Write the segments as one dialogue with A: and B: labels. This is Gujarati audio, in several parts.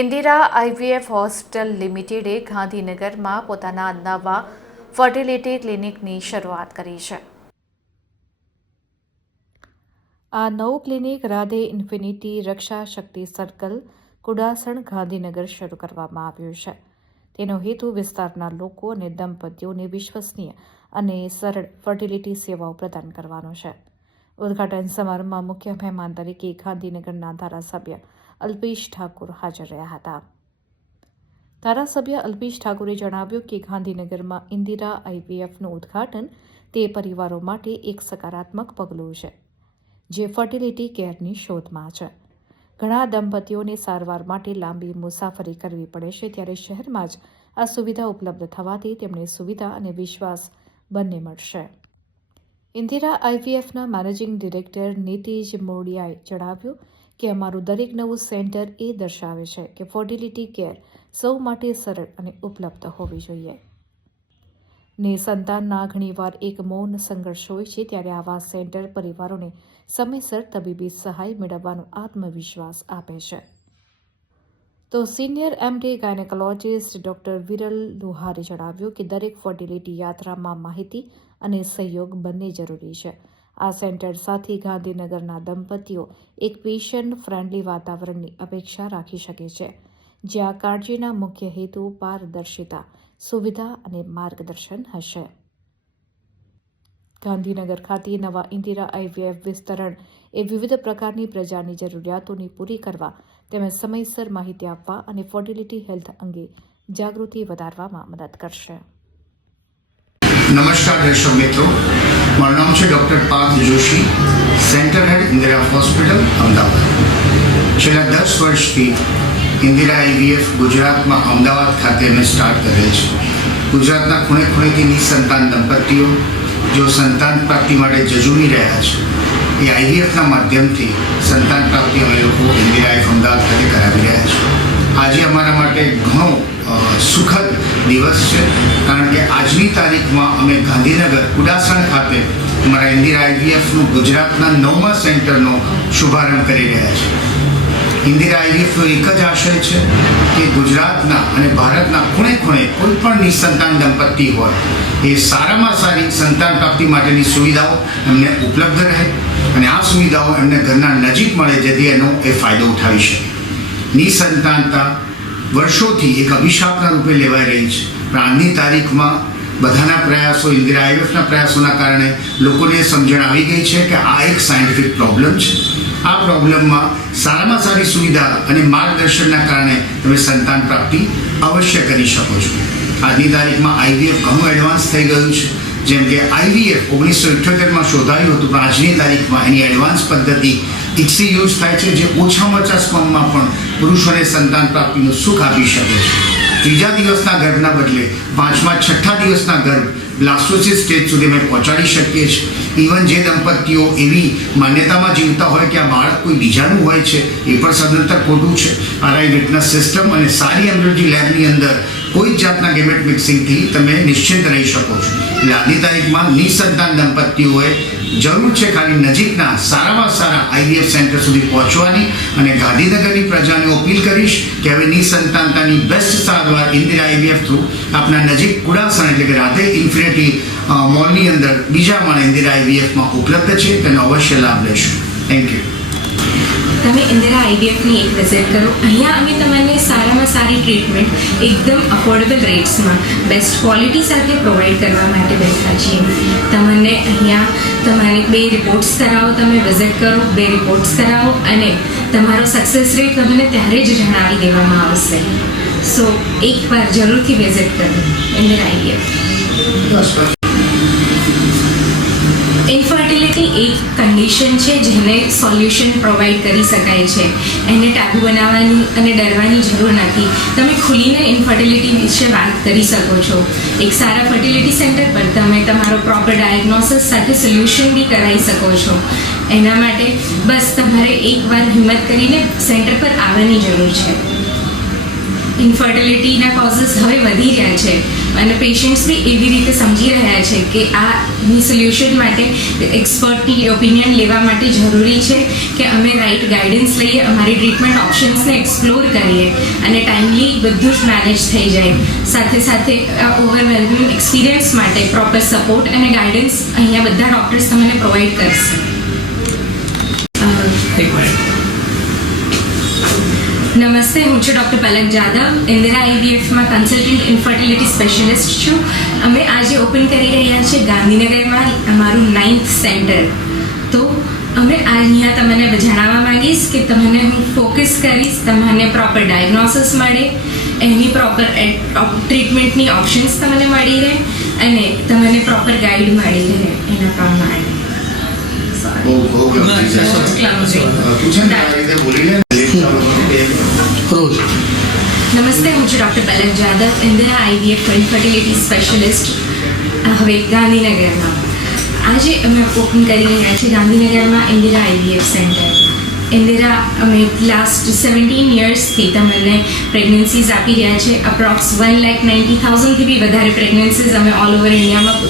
A: ઇન્દિરા આઈવીએફ હોસ્પિટલ લિમિટેડે ગાંધીનગરમાં પોતાના નવા ફર્ટિલિટી ક્લિનિકની શરૂઆત કરી છે. આ નવું clinic Radhe infinity Raksha Shakti circle, Kudasan, Gandhinagar શરૂ કરવામાં આવ્યું છે. તેનો હેતુ વિસ્તારના લોકો અને દંપતીઓને વિશ્વસનીય અને સરળ ફર્ટિલિટી સેવાઓ પ્રદાન કરવાનો છે. ઉદ્ઘાટન સમારંભમાં મુખ્ય મહેમાન તરીકે ગાંધીનગરના ધારાસભ્ય અલ્પેશ ઠાકુર હાજર રહ્યા હતા. ધારાસભ્ય અલ્પેશ ઠાકુરે જણાવ્યું કે ગાંધીનગરમાં ઇન્દિરા આઈવીએફનું ઉદ્ઘાટન તે પરિવારો માટે એક સકારાત્મક પગલું છે, જે ફર્ટિલિટી કેરની શોધમાં છે. ઘણા દંપતીઓને સારવાર માટે લાંબી મુસાફરી કરવી પડે છે ત્યારે શહેરમાં જ આ સુવિધા ઉપલબ્ધ થવાથી તેમને સુવિધા અને વિશ્વાસ બંને મળશે. ઇન્દિરા આઈવીએફના મેનેજિંગ ડિરેક્ટર નીતિજ મોડિયાએ જણાવ્યું કે અમારું દરેક નવું સેન્ટર એ દર્શાવે છે કે ફર્ટિલિટી કેર સૌ માટે સરળ અને ઉપલબ્ધ હોવી જોઈએ. ને સંતાનના ઘણીવાર એક મૌન સંઘર્ષ હોય છે ત્યારે આવા સેન્ટર પરિવારોને સમયસર તબીબી સહાય મેળવવાનો આત્મવિશ્વાસ આપે છે. તો senior MD gynaecologist doctor Viral લુહારે જણાવ્યું કે દરેક ફર્ટિલિટી યાત્રામાં માહિતી અને સહયોગ બંને જરૂરી છે. આ સેન્ટર સાથે ગાંધીનગરના દંપતીઓ એક પેશન્ટ ફ્રેન્ડલી વાતાવરણની અપેક્ષા રાખી શકે છે, જ્યાં કાળજીના મુખ્ય હેતુ પારદર્શિતા, સુવિધા અને માર્ગદર્શન હશે. ગાંધીનગર ખાતે નવા ઇન્દિરા આઈવીએફ વિસ્તરણ એ વિવિધ પ્રકારની પ્રજાની જરૂરિયાતોને પૂરી કરવા તેમજ સમયસર માહિતી આપવા અને ફર્ટિલિટી હેલ્થ અંગે જાગૃતિ વધારવામાં મદદ કરશે.
B: નમસ્કાર દર્શક મિત્રો. મારું નામ છે doctor Parth Joshi, centre head Indira hospital, Ahmedabad. છેલ્લા દસ વર્ષથી ઇન્દિરા આઈવીએફ ગુજરાતમાં અમદાવાદ ખાતે અમે સ્ટાર્ટ કરેલ છે ગુજરાતના ખૂણે ખૂણેથી નિસંતાન દંપતીઓ જો સંતાન પ્રાપ્તિ માટે જજુમી રહ્યા છે, એ આઈવીએફના માધ્યમથી સંતાન પ્રાપ્તિ અમે લોકો ઇન્દિરા આઈફ અમદાવાદ ખાતે કરાવી રહ્યા છીએ. આજે અમારા માટે ઘણો સુખદ દિવસ છે. કારણ કે આજની તારીખમાં અમે ગાંધીનગર કુડાસણ ખાતે અમારા ઇન્દિરા આઈવીએફનું ગુજરાતના નવમા સેન્ટરનો શુભારંભ કરી રહ્યા છે ઇન્દિરા આઈવીએફનો એક જ આશય છે કે ગુજરાતના અને ભારતના ખૂણે ખૂણે કોઈ પણ નિસંતાન દંપતી હોય, એ સારામાં સારી સંતાન પ્રાપ્તિ માટેની સુવિધાઓ એમને ઉપલબ્ધ રહે અને આ સુવિધાઓ એમને ઘરના નજીક મળે, જેથી એનો એ ફાયદો ઉઠાવી શકે. નિસંતાનતા વર્ષોથી એક અભિશાપના રૂપે લેવાઈ રહી છે. પણ આજની તારીખમાં બધાના પ્રયાસો, ઇન્દિરા આઈએફના પ્રયાસોના કારણે લોકોને સમજણ આવી ગઈ છે કે આ એક સાયન્ટિફિક પ્રોબ્લેમ છે. આ પ્રોબ્લેમમાં સારામાં સારી સુવિધા અને માર્ગદર્શનના કારણે તમે સંતાન પ્રાપ્તિ અવશ્ય કરી શકો છો. આજની તારીખમાં આઈવીએફ ઘણું એડવાન્સ થઈ ગયું છે. જેમ કે આઈવીએફ ઓગણીસો ઇઠ્યોતેરમાં શોધાયું હતું, પણ આજની તારીખમાં એની એડવાન્સ પદ્ધતિ ઇક્સી યુઝ થાય છે જે ઓછામાં ઓછા સ્પમમાં પણ પુરુષોને સંતાન પ્રાપ્તિનું સુખ આપી શકે છે. ત્રીજા દિવસના ગર્ભના બદલે પાંચમા, છઠ્ઠા દિવસના ગર્ભ બ્લાસ્ટોસિસ સ્ટેજ સુધી અમે પહોંચાડી શકીએ છીએ. ઇવન જે દંપતીઓ એવી માન્યતામાં જીવતા હોય કે આ બાળક કોઈ બીજાનું હોય છે, એ પણ સદંતર ખોટું છે. આરઆઈ વિટનસ સિસ્ટમ અને સારી એમ્બ્રોજી લેબની અંદર કોઈ જ જાતના ગેમેટ મિક્સિંગથી તમે નિશ્ચિંત રહી શકો છો. એટલે તારીખમાં નિસંતાન દંપતીઓએ જરૂર છે ખાલી નજીકના સારામાં સારા આઈવીએફ સેન્ટર સુધી પહોંચવાની અને ગાંધીનગરની પ્રજાને અપીલ કરીશ કે હવે નિસંતાનતાની બેસ્ટ સારવાર ઇન્દિરા આઈવીએફ થ્રુ આપના નજીક કુડાસણ એટલે કે રાધે ઇન્ફિનિટી મોલની અંદર બીજા માળે ઇન્દિરા આઈવીએફમાં ઉપલબ્ધ છે. તેનો અવશ્ય લાભ લેશો. થેન્ક યુ
C: તમે ઇન્દિરા આઈડીએફની એક વિઝિટ કરો. અહીંયા અમે તમને સારામાં સારી ટ્રીટમેન્ટ એકદમ અફોર્ડેબલ રેટ્સમાં બેસ્ટ ક્વોલિટી સાથે પ્રોવાઈડ કરવા માટે બેઠા છીએ. તમને અહીંયા તમારે બે રિપોર્ટ્સ કરાવો, તમે વિઝિટ કરો, બે રિપોર્ટ્સ કરાવો અને તમારો સક્સેસ રેટ તમને ત્યારે જ જણાવી દેવામાં આવશે. સો એકવાર જરૂરથી વિઝિટ કરો, ઇન્દિરા આઈડીએફ ઇન્ફર્ટિલિટી એક કન્ડિશન છે જેને સોલ્યુશન પ્રોવાઈડ કરી શકાય છે. એને ટાબુ બનાવવાની અને ડરવાની જરૂર નથી. તમે ખુલીને ઇન્ફર્ટિલિટી વિશે વાત કરી શકો છો. એક સારા ફર્ટિલિટી સેન્ટર પર તમે તમારો પ્રોપર ડાયગ્નોસિસ સાથે સોલ્યુશન બી કરાવી શકો છો. એના માટે બસ તમારે એકવાર હિંમત કરીને સેન્ટર પર આવવાની જરૂર છે. ઇન્ફર્ટિલિટીના કોઝિસ હવે વધી રહ્યા છે. અને પેશન્ટ્સ બી એવી રીતે સમજી રહ્યા છે કે આની સોલ્યુશન માટે એક્સપર્ટની ઓપિનિયન લેવા માટે જરૂરી છે કે અમે રાઈટ ગાઈડન્સ લઈએ, અમારી ટ્રીટમેન્ટ ઓપ્શન્સને એક્સપ્લોર કરીએ અને ટાઈમલી બધું જ મેનેજ થઈ જાય. સાથે સાથે ઓવરવેલમિંગ એક્સપિરિયન્સ માટે પ્રોપર સપોર્ટ અને ગાઈડન્સ અહીંયા બધા ડૉક્ટર્સ તમને પ્રોવાઈડ કરશે. નમસ્તે હું છું ડૉક્ટર પલક જાદવ. ઇન્દિરા આઈવીએફમાં કન્સલ્ટન્ટ ઇન્ફર્ટિલિટી સ્પેશિયલિસ્ટ છું. અમે આજે ઓપન કરી રહ્યા છીએ ગાંધીનગરમાં અમારું નાઇન્થ સેન્ટર. તો અમે અહીંયા તમને જણાવવા માંગીશ કે તમને હું ફોકસ કરીશ તમને પ્રોપર ડાયગ્નોસિસ મળે એની પ્રોપર ટ્રીટમેન્ટની ઓપ્શન્સ તમને મળી રહે અને તમને પ્રોપર ગાઈડ મળી રહે એના પ્રમાણે.
B: બહુ બહુ
C: Namaste, હું doctor Palak Jadav Indira IVF infertility specialist હવે ગાંધીનગરમાં. આજે અમે ઓપન કરી રહ્યા છીએ ગાંધીનગરમાં ઇન્દિરા આઈવીએફ સેન્ટર ઇન્દિરા અમે લાસ્ટ સેવન્ટીન યર્સથી તમને પ્રેગ્નન્સીઝ આપી રહ્યા છે. અપ્રોક્સ વન લેખ નાઇન્ટી થાઉઝન્ડથી બી વધારે પ્રેગ્નન્સીઝ અમે ઓલ ઓવર ઇન્ડિયામાં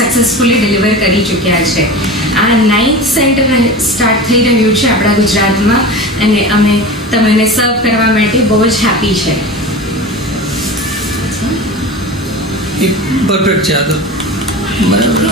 C: સક્સેસફુલી ડિલિવર કરી ચૂક્યા છે. આ નાઇન્થ સેન્ટર સ્ટાર્ટ થઈ રહ્યું છે આપણા ગુજરાતમાં અને અમે તમને સર્વ કરવા માટે બહુ જ હેપી છે.
D: પરફેક્ટ છે આ તો. બરાબર.